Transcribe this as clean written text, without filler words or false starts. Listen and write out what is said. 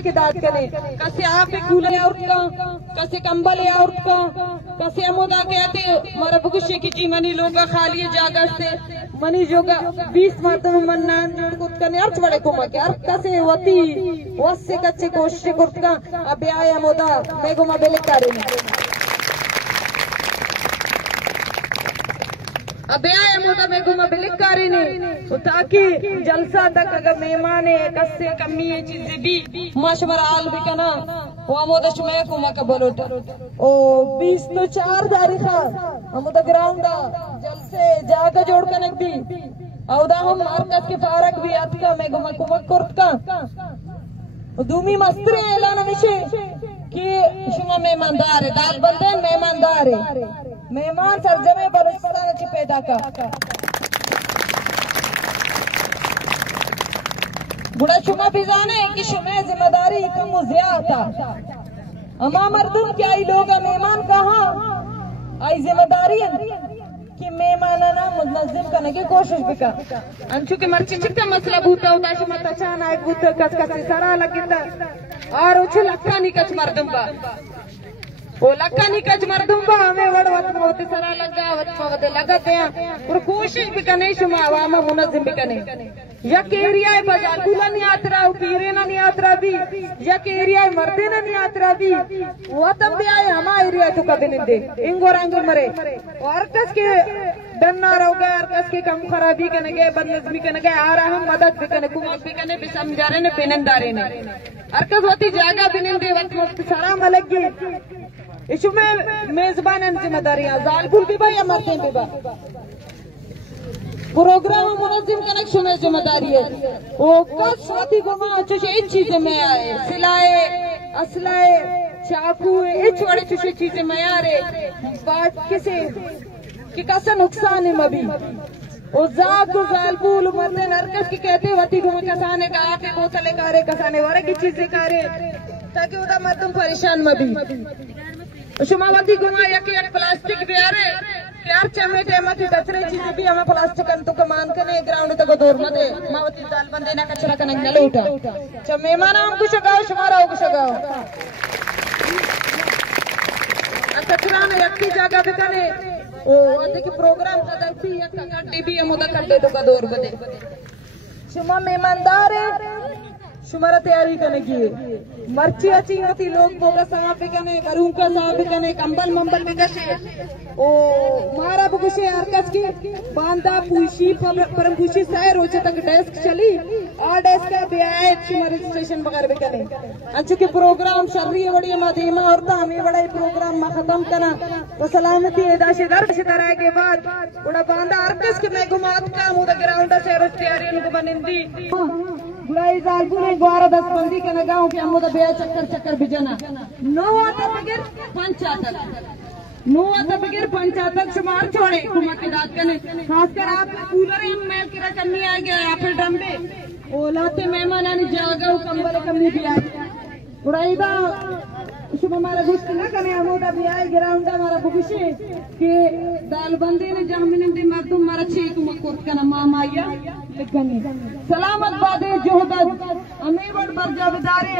की दाद कने कसे आप कूले और का कसे कंबल और का कसे अमोदा कहते मारा बुकुशे की जी मनी लोग खाली जगह से मनी जोगा 20 मातम मन्ना जोड़ कुत कने अर्थ बड़े कुमा के अर्थ कसे वती वसे कच्चे कोशिश करता अब आया मोदा बेगुमा बेलेकारे अब आया मोदा बेगुमा बेलेकारे ने ताकि जलसा तक अगर मेहमान है कस्से कमी ये चीजें भी माशवरा आल भी कना वो मोदा शुमे कुमा का बोलोट ओ 20 तो 4 तारीखा मोदा ग्राउंड जलसे जागा जोड़ कनक भी औदा हम मार्कस के फारक भी अतका मेगुमा कुमा कुर्तका दूमी मस्त्री ऐलान विषय कि शुमा मेहमानदार है दाल बंदे मेहमानदार है मेहमान सरजमे बलूचिस्तान की पैदा का बुढ़ा शुमा भी जाने कि शुमे जिम्मेदारी कम ज्यादा अमा मर्दुम क्या ही लोग मेहमान कहाँ आई जिम्मेदारी कि मेहमाना मुनज़्ज़िम करने की कोशिश भी कर अंशु के मर्ची चिट्टा मसला बूता होता है शुमा तचाना एक बूता कस कस सारा लगिता और उछे लक्का निकच मर्दुम बा वो लक्का निकच मर्दुम बा हमें वड़वत मोते सारा लगा वत लगते हैं और कोशिश भी करने शुमा आवामा मुनज़्ज़िम भी करने यक एरिया बाजार कुला नहीं आतरा पीरे ना नहीं आतरा भी यक एरिया मर्दे ना नहीं आतरा भी वो तब भी आए हमारा एरिया तो कभी नहीं दे इंगोरांगे मरे और कस के डन्ना रहोगा और कस के कम खराबी करने गए बदनज़मी करने गए आ रहा हम मदद भी करने कुमार भी करने भी समझारे ने पेनंदारे ने और कस होती जागा भी नहीं दे वक्त सारा मलक गए इशू में मेजबान जिम्मेदारियां जालपुर भी भाई मरते भी बा प्रोग्राम मुनज़्ज़िम कनेक्शन में जिम्मेदारी है वो कस स्वाति गुमा चुशे इन चीजें में आए सिलाए असलाए चाकू इच बड़े चुशे चीजें में आ रहे बात किसे कि कैसा नुकसान है मबी वो जाग को जालपुल मरते नरकस की कहते वती गुमा कसाने का आके बोतले कारे कसाने वारे की चीजें कारे ताकि उदा मर्दम परेशान मबी शुमावती गुमा यक प्लास्टिक भी आ रहे यार चमे टेमा की कचरे चीजें भी हमें प्लास्टिक अंतु का मान कने ग्राउंड तक दूर मते मावती दाल बंदे ना कचरा कने नले उठा चमे माना हम कुछ गाओ शुमारा हो कुछ गाओ कचरा ने यक्की जगह पे कने ओ देखि प्रोग्राम का दती यक गड्डी भी हम उदा कर दे तो का दूर बदे शुमा मेहमानदार है शुमारा तैयारी करने की मर्ची अच्छी होती लोग बोगा समा पे कने करूं का समा पे कने कंबल मंबल पे कसे ओ मारा बुकुशे आरकस की बांधा पूशी परम पूशी सायर रोचे तक डेस्क चली और डेस्क का ब्याह शुमारा रजिस्ट्रेशन वगैरह पे कने अंचु के प्रोग्राम शर्री बड़ी माधीमा और ता हमें बड़ा प्रोग्राम में खत्म करना तो सलामती एदाशे दर से तरह के बाद बड़ा बांधा आरकस के मैं घुमात का मुदा ग्राउंड से तैयारी को बनिंदी बुराई जालपुर 12-10 बंदी के लगाओ कि हम बे चक्कर भिजना नो आता बगैर पंचायत शुमार छोड़े कुमार के दाद कने खासकर आप कूलर मैल किरा करनी आ गया या फिर डम्बे ओलाते मेहमान आने जागा कंबल कमी भी आ बुराई दा शुभ हमारा गुस्सा ना कने अमोदा भी आए ग्राउंड हमारा भविष्य के दाल बंदे ने जमीन दे मर्दुम मारा छे को मकोत कना मामा आया लेकिन सलामत बादे जोहदत अमेवड बरजावेदारे